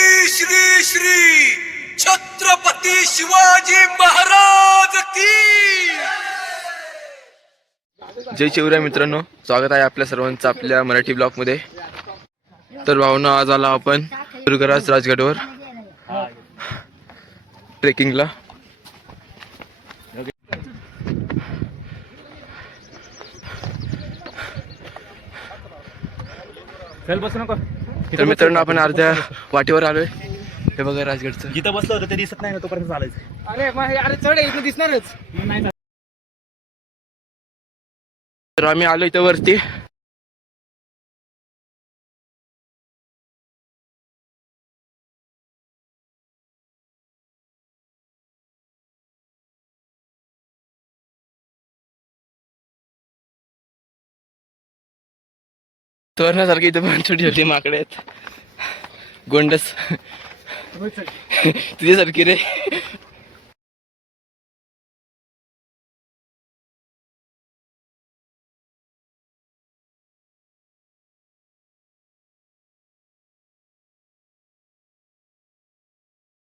श्री श्री छत्रपती शिवाजी महाराज की जय शिवराय मित्रांनो, स्वागत आहे आपल्या सर्वांचं आपल्या मराठी ब्लॉग मध्ये. तर भावना आज आला आपण दुर्गराज राजगडवर ट्रेकिंगला. तर मित्रांनो आपण अर्ध्या वाटेवर आलोय. हे बघा राजगडचं. जिथं बसलं होतं ते दिसत नाही ना, तोपर्यंत चालायचं. अरे चढ इथे दिसणारच. तर आम्ही आलो इथं वरती. तोरण्यासारखी इथं पण छोटी छोटी माकडे आहेत. गोंडस तुझ्यासारखी रे.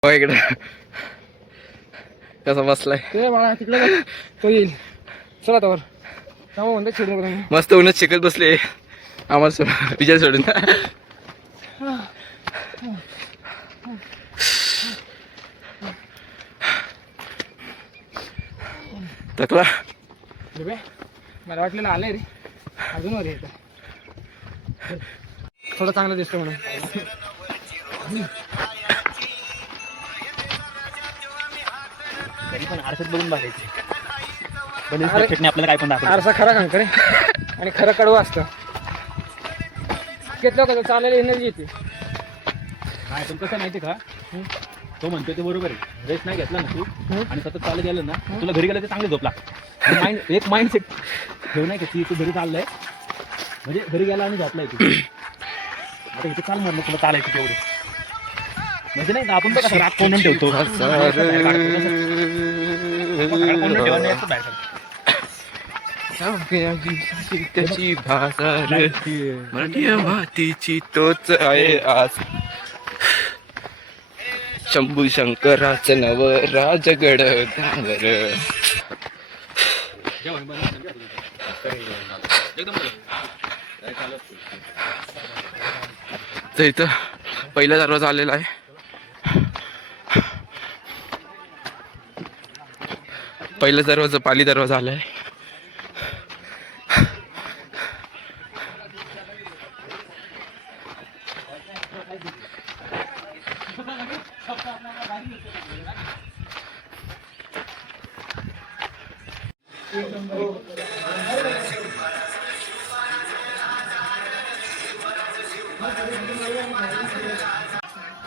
हो इकडं कसा बसलाय. ते मला तिकडे तो येईल. चला तर म्हणतो चिडू. मस्त उन्हात शिकत बसले आम्हाला विचार सोडून. तकला मला वाटलेलं आलंय रे अजून वर येतं. थोडं चांगलं दिसतं म्हणून. तरी पण आरशात बघून बघायचे. आपल्याला काय पण दाखवलं. आरसा खरा खंकडे आणि खरं कडवं असतं. घेतलं का चालायला एनर्जी येते. नाही पण कसं माहिती का, तो म्हणतोय ते बरोबर आहे. रेस्ट नाही घेतला ना तू आणि सतत चालत गेलं ना, तुला घरी गेलं ते चांगलं झोपला. एक माइंड सेट ठेव नाही का की तू घरी चाललंय म्हणजे घरी गेला आणि झोपलाय तू. आता इथे चाल म्हणलं तुला चालायचं तेवढं म्हणजे नाही का. आपण बघा रात कोण ठेवतो त्याची भाषा मराठी मातीची तोच आहे आज. शंभू शंकराचं नव राजगड डांगर. तर इथं पहिला दरवाजा आलेला आहे. पहिला दरवाजा पाली दरवाजा आलाय.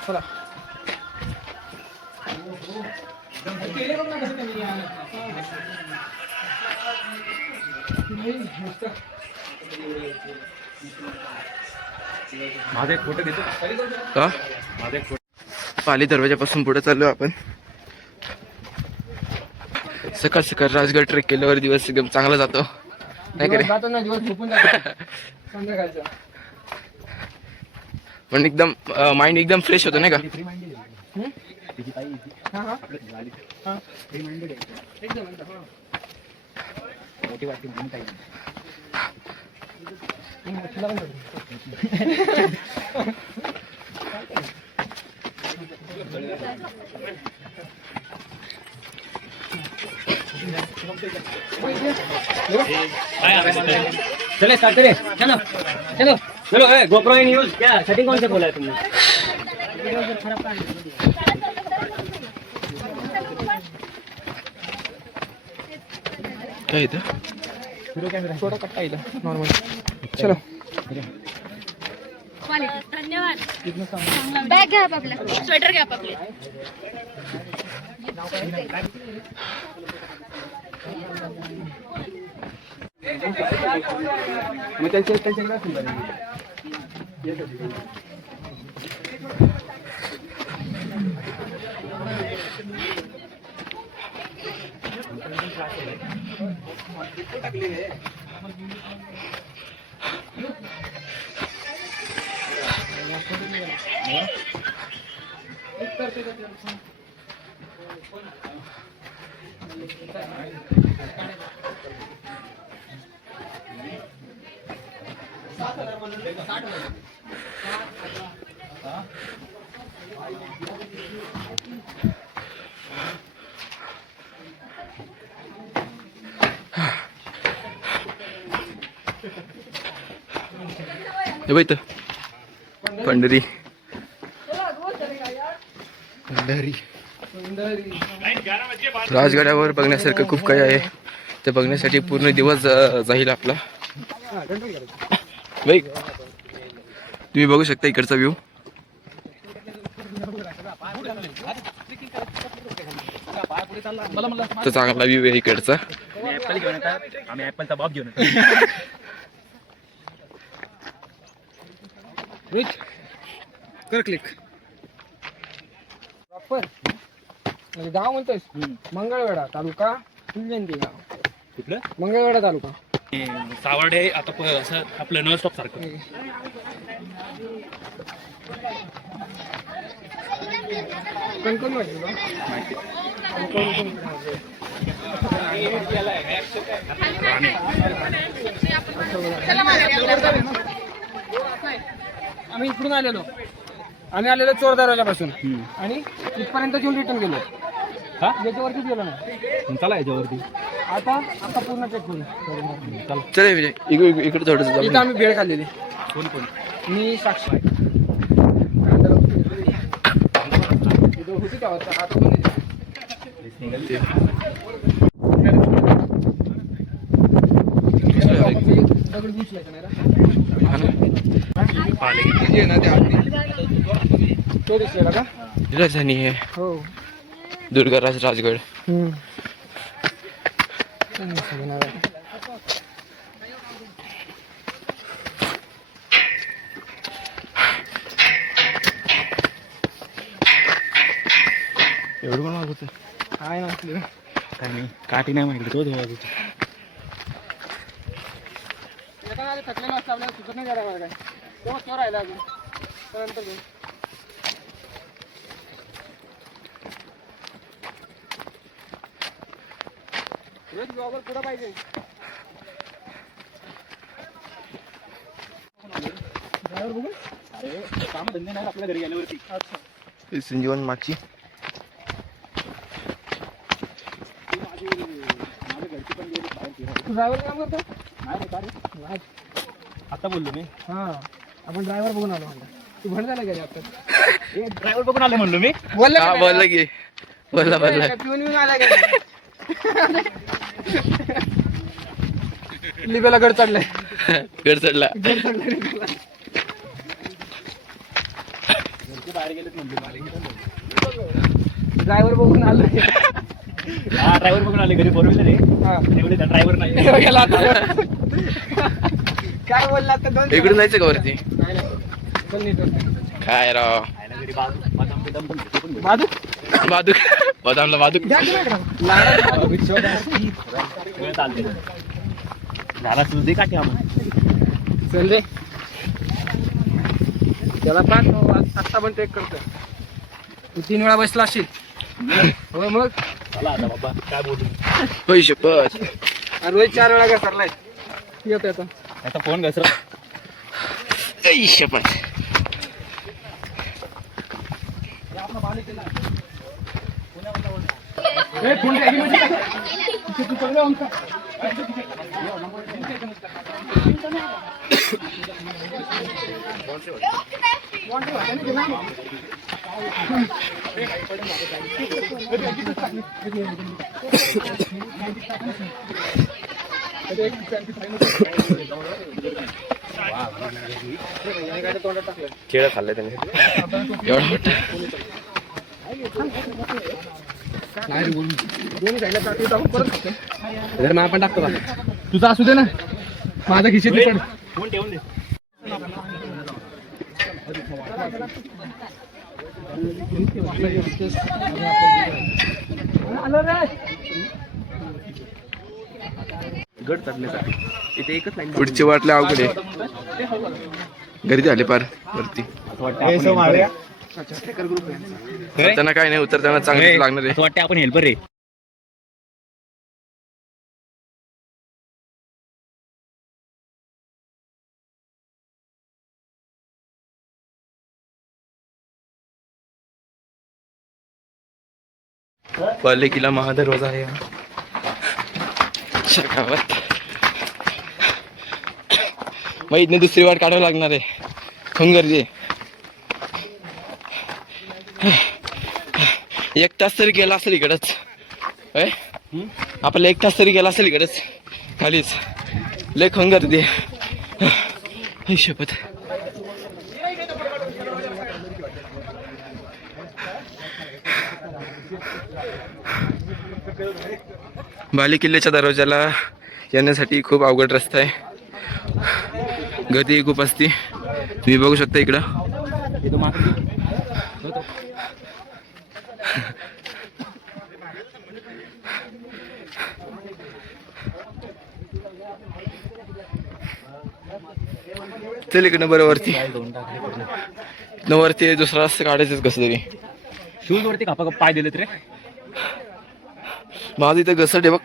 चला माझा एक फोटो घेतो का. माझा एक फोटो. पाली दरवाजापासून पुढे चाललो आपण. सकाळ सकाळ राजगड ट्रेक केल्यावर दिवस एकदम चांगला जातो नाही का रे. जातो ना दिवस झोपून जातो संध्याकाळचं. पण एकदम माइंड एकदम फ्रेश होतो नाही का. मोठी वाटते म्हणून काही चले स्टार्ट करें. चलो चलो चलो. GoPro in use. क्या सेटिंग कौन से खोला है तुमने. काय इथं छोटा कट्टा इथं नॉर्मल. चलो धन्यवाद. बॅग घ्या आपल्या, स्वेटर घ्या आपल्या. मग त्यांच्याकडे हे बघ इथं. पंढरी राजगडावर बघण्यासारखं खूप काही आहे. ते बघण्यासाठी पूर्ण दिवस जाईल आपला. बाई तुम्ही बघू शकता इकडचा व्ह्यू. तो चांगला व्ह्यू आहे इकडचा. आम्ही ऍपलचा बाप घेऊन येतो. कर क्लिक प्रॉपर म्हणजे गाव म्हणतोस मंगळवेढा तालुका फुलजयंती गाव. कुठलं मंगळवेढा तालुका. सावर्डे आता असं आपलं नळ स्टॉप सारखं. कणकण माहिती का? आम्ही इकडून आलेलो. आम्ही आलेलो चोर दरवाजापासून आणि इथपर्यंत येऊन रिटर्न गेलो. हा याच्यावरतीच गेलो ना. चला याच्यावरती. आता पूर्ण चेक करू. चल विजय इकडे थोडस इथं आम्ही भेळ खाल्लेली. कोण कोण मी साक्षी होती तेव्हा आता पण दगड घुसलायचा तो दिसलेला का? राजधानी आहे हो. दुर्गाराज राजगड. एवढं कोण मागवत काय ना आपलं काय नाही काठी नाही माहिती तो धुवा तुझं. एका थकलेला वाजता आपल्याला सुचत नाही जरा काय तो चोर राहिला अजून त्यानंतर घेऊ. रोज ब्लॉगर पुढं पाहिजे. ड्रायव्हर बघून अरे काम धंदे नाही आपल्या घरी गेल्यावरती. अच्छा संजीवन मागची. तू ड्रायव्हर काम करतो? नाही आता बोललो मी. हां आपण ड्रायव्हर बघून आलो म्हणता. तू भण झाला गेले आता ड्रायव्हर बघून आले म्हणलो मी. हा बोलला की बोलला पिऊन आला गेला. लिबेला गड चढलाय. गड चढला. बाहेर गेलेत म्हणलो. ड्रायव्हर बघून आलो. हा ड्रायव्हर बघून आले घरी फोर व्हीलर आहे. एवढे ड्रायव्हर नाही गेला आता. काय बोलला आता दोन इकडून जायचं का वरती? नाही नाही. चल नीट वर. काय राव घरी बाजू बाजू बादूक बदामला बादूक. चालते झाला तुझे काठी आम्हाला. चल रे त्याला पाठ आत्ता पण टेक करतो. तू 3 वेळा बसला असशील. हो मग चला आता बाबा काय बोलू. पैसे पच रोहित 4 वेळा घसरलाय. येतो येतो आता फोन घसरा. पैसे पच फोन तू चांगला आमचा केळं खाल्लं त्याने एवढा मोठा. आपण टाकतो तुझा असू दे ना माझ्या खिशेत पण फोन ठेवून दे. गड चढण्यासाठी इथे एकच लाईन. पुढची वाटले अवघड आहे. घरी झाले पार वरती. अच्छा ट्रेकर ग्रुप आहे. त्यांना काय नाही, उतरताना चांगली लागणार आहे. असं वाटतं आपण हेल्पर आहे. पहिले किल्ला महादरवाजा आहे गावात. मग इथनं दुसरी वाट काढावी लागणार आहे. खूप गर्दी आहे. 1 तास तरी गेला असेल इकडंच. आपल्याला 1 तास तरी गेला असेल इकडंच खालीच. लय खूप गर्दी आहे. हे शपथ. बाली किल्ल्याच्या दरवाजाला येण्यासाठी खूप अवघड रस्ता आहे. गर्दी खूप असते. तुम्ही बघू शकता इकडं. चल इकडनं बरं वरती. वरती दुसरा रस्ता काढायचंच कसं तरी. शूज वरती कापा पाय दिलेत रे. माझं इथं घसट आहे बघ.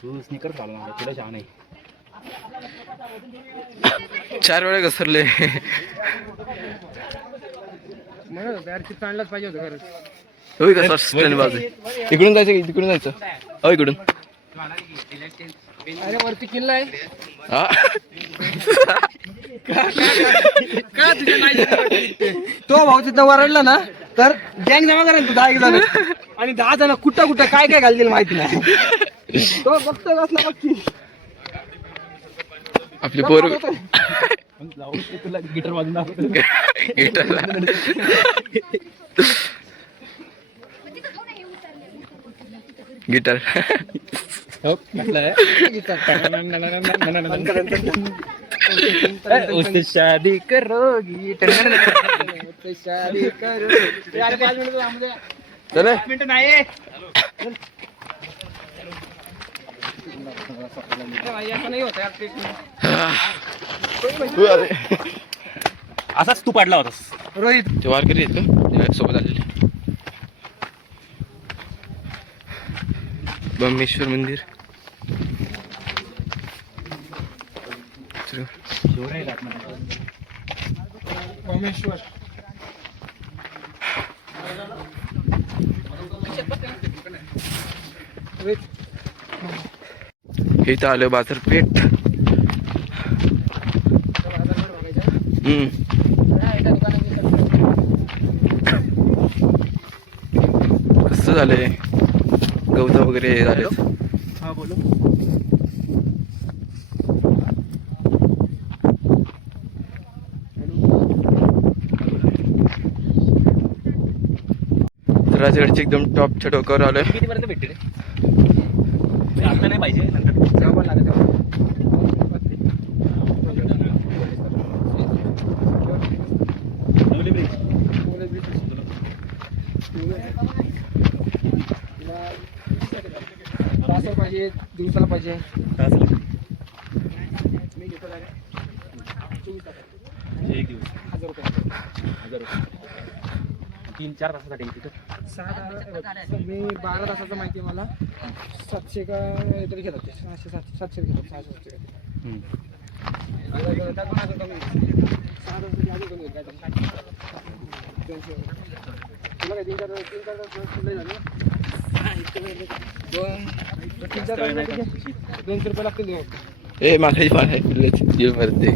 तू स्निकर चालवणार तुला छान आहे. 4 वेळा घसरले. म्हणत होतं यार तिथं आणलंच पाहिजे होतं खरंच. होय का सर बाजू. इकडून जायचं की तिकडून जायचं. हो इकडून. अरे वरती किल्ला आहे. हा का तुझ्या नाही तो भाऊ तिथं वरडला ना तर गँग जमा करेल तू 10 जण आणि 10 जण कुठं कुठं काय काय घालतील माहिती नाही. तो बघतो असला बघ. आपली पोर तुला गिटार वाजून दाखवतो. गिटार उससे शादी करोगी. शादी करो. यार 5 मिनिटं थांबू दे. चले. मिनिटं नाही. असं नाही होत यार. असाच तू पाडला होतास. रोहित ते वारकरी आहेत का सोबत आलेले. ब्रह्मेश्वर मंदिर. सोमेश्वर. इथं आलं बाजारपेठ. कसं झालंय गवत वगैरे झाले. हा बोलो. राजगडचे एकदम टॉपच्या डोक्यावर आलोय. कितीपर्यंत भेटते रे? आता नाही पाहिजे नंतर जेव्हा पण लागेल तेव्हा. नवली ब्रिज. तासाला पाहिजे दिवसाला पाहिजे. मी घेतो एक दिवस 1000 रुपये. 1000 रुपये. 3-4 तासासाठी तिथं. मी 12 तासाचं माहिती आहे मला. 700 का तरी घेतात ते. 700 घेतात. 600 तुला काय 3-4 200 रुपये लागतील. ए मागाची पाळ आहे पिल्ल्याची जीव मरते.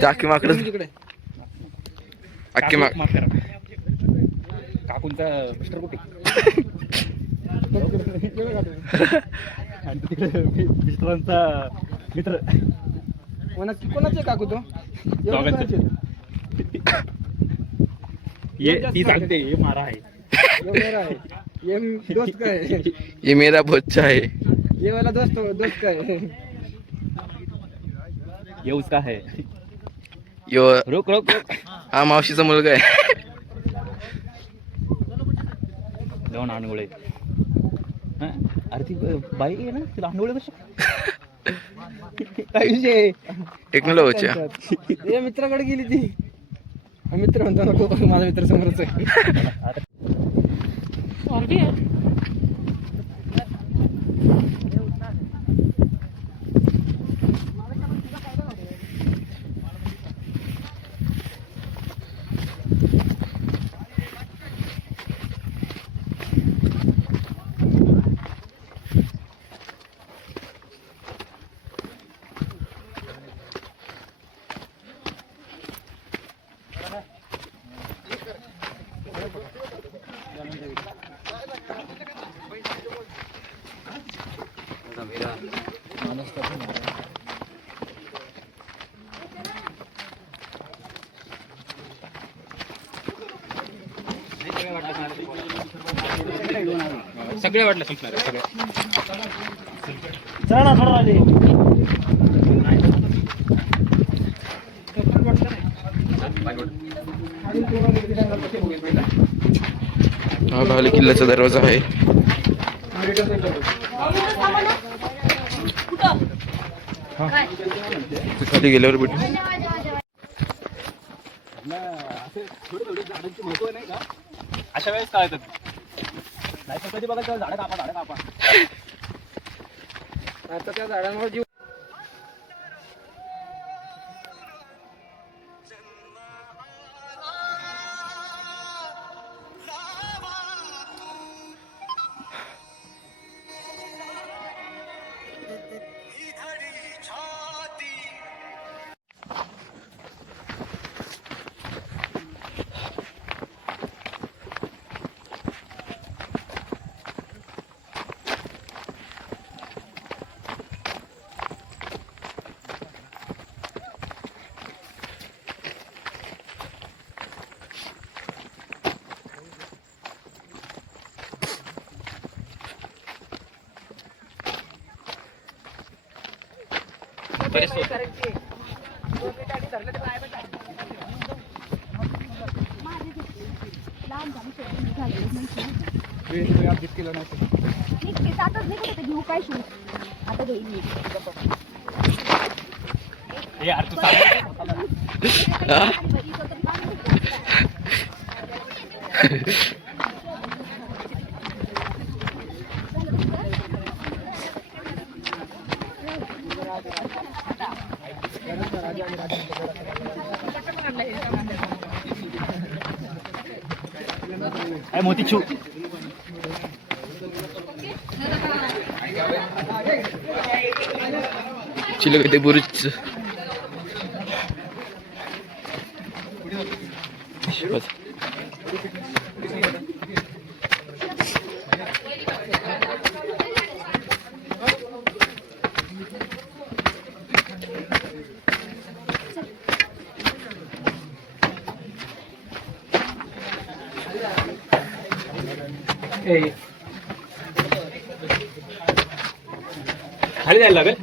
चाकी माकडं तिकडे अख्खे माग. माफ करा. काकूंचा मिस्टर कुठे? आणि तिकडे मिस्टरांचा मित्र. नक्की कोणाचे काकू तो? दोघांचे. ये ती सांगते हे मारा आहे. ये दोस्त काय? ये मेरा बच्चा है. ये वाला दोस्त काय? ये उसका है. यो रोक रोक रोक. हा मावशीचा मुलगा आहे. दोन आंडगोळे. अरे ती बाई आहे ना तिला आंडगोळे कशा काय विषय? टेक्नॉलॉजीच्या मित्राकडे गेली ती मित्र म्हणतो नको पण माझा मित्र समोरच आहे. सगळे वाटलं संपणार आहे, सगळे. हा भावली किल्ल्याचा दरवाजा आहे. खाली गेल्यावर भेटू. थोडी झाडांची महत्व नाही का अशा वेळेस काय येतात नाही तर कधी बघा झाडं कापा आता त्या झाडांवर जीव घेऊ काय शूज आता घेईन यार तू मोतीचूर चिल्ल ते बुरुज खाली जायला लागेल.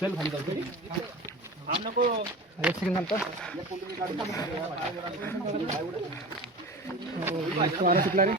चल खाली जाऊ नको. एक सेकंड नंतर सुटला रे.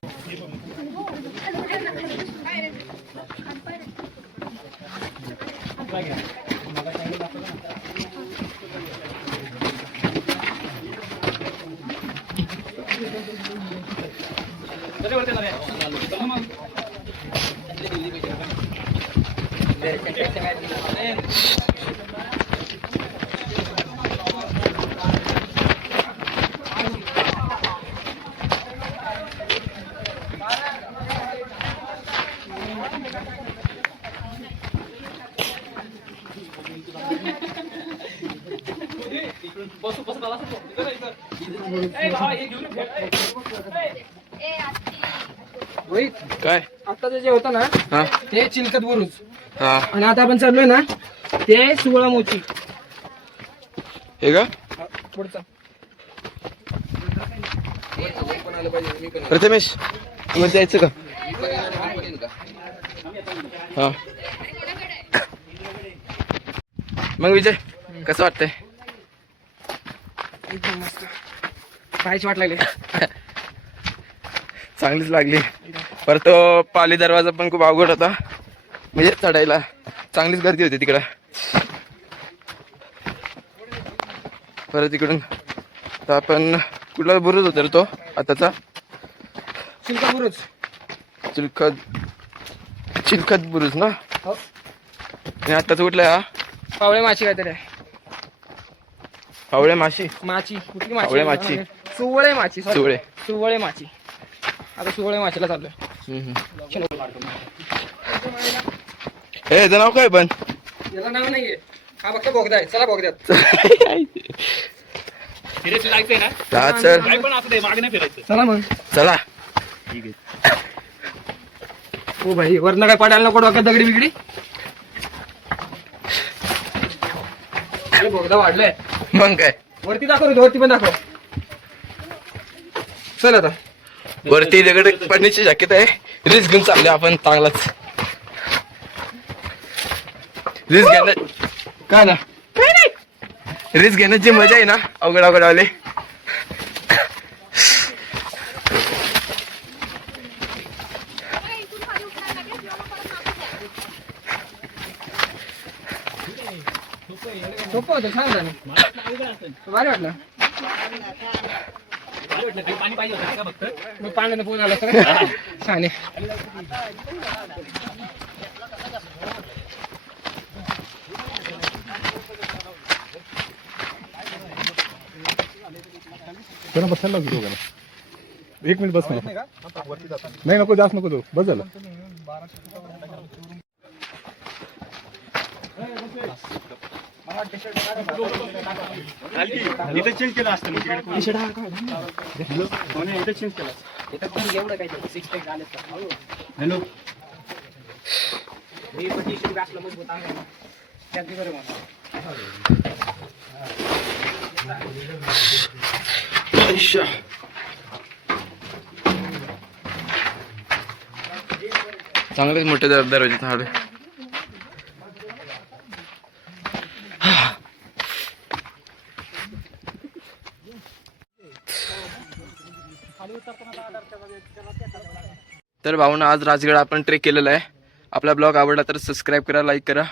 रोहित काय आता जे होतं ना हा ते चिलकत बुरुज हा आणि आता आपण चाललोय ना ते सुवळा मोची. हे का पुढचा प्रथमेश तुम्हाला जायचं का? हा मग विजय कसं वाटतंय? एकदम मस्त. पाहायची वाट लागली. चांगलीच लागली. परत तो पाली दरवाजा पण खूप अवघड होता, म्हणजे चढायला चांगलीच गर्दी होती तिकडं. परत तिकडून तर आपण कुठला बुरुज होता रे तो आताचा? चिलका बुरुज. चिलखत बुरुज ना. हो. आणि आताच कुठला आहे हा? पावळे माची काहीतरी आहे. पावळे माशी. माची कुठली पावळे माची? माची. सुवळे माची. sorry. सुवळे. सुवळे माची. आता सुवळे माचीला चाललोय. हे याचं नाव काय पण? याला नाव नाहीये, हा फक्त बोगदा आहे. चला बोगद्यात. सिरियसली जायचंय ना? हा चल काय पण असू दे, मागे नाही फिरायचं. चला मग. चला. हो भाई, वरनं काय पडायला नको डोक्यात दगडी बिगडी. अरे बोगदा वाढलाय. मग काय वरती दाखव, वरती पण दाखव. चल आता. वरती दगड पडण्याची शक्यता आहे. रिस्क घेऊन चालले आपण चांगलाच. रिस्क घेणं काय ना, रिस्क घेण्याची मजा आहे ना, अवघड अवघड आले. सोपं होतं, छान झालं. भारी वाटलं. पाणी पाहिजे होतं का फक्त? मग पाण्यानं फोन आला सगळं छान आहे. त्यांना बसायला लागतो दोघांना. 1 मिनिट बस ना. नाही नको, जास्त नको जाऊ, बस झालं. इथं चेंज केलं असतं ना तिकडे. इथं चेंज केलं. एवढं काय सिक्स पॅक आले. हॅलो. चांगलेच मोठे दरवाजे झाड. तर भाऊन आज राजगड आपण ट्रेक केलेला आहे. आपला ब्लॉग आवडला तर सबस्क्राईब करा, लाईक करा.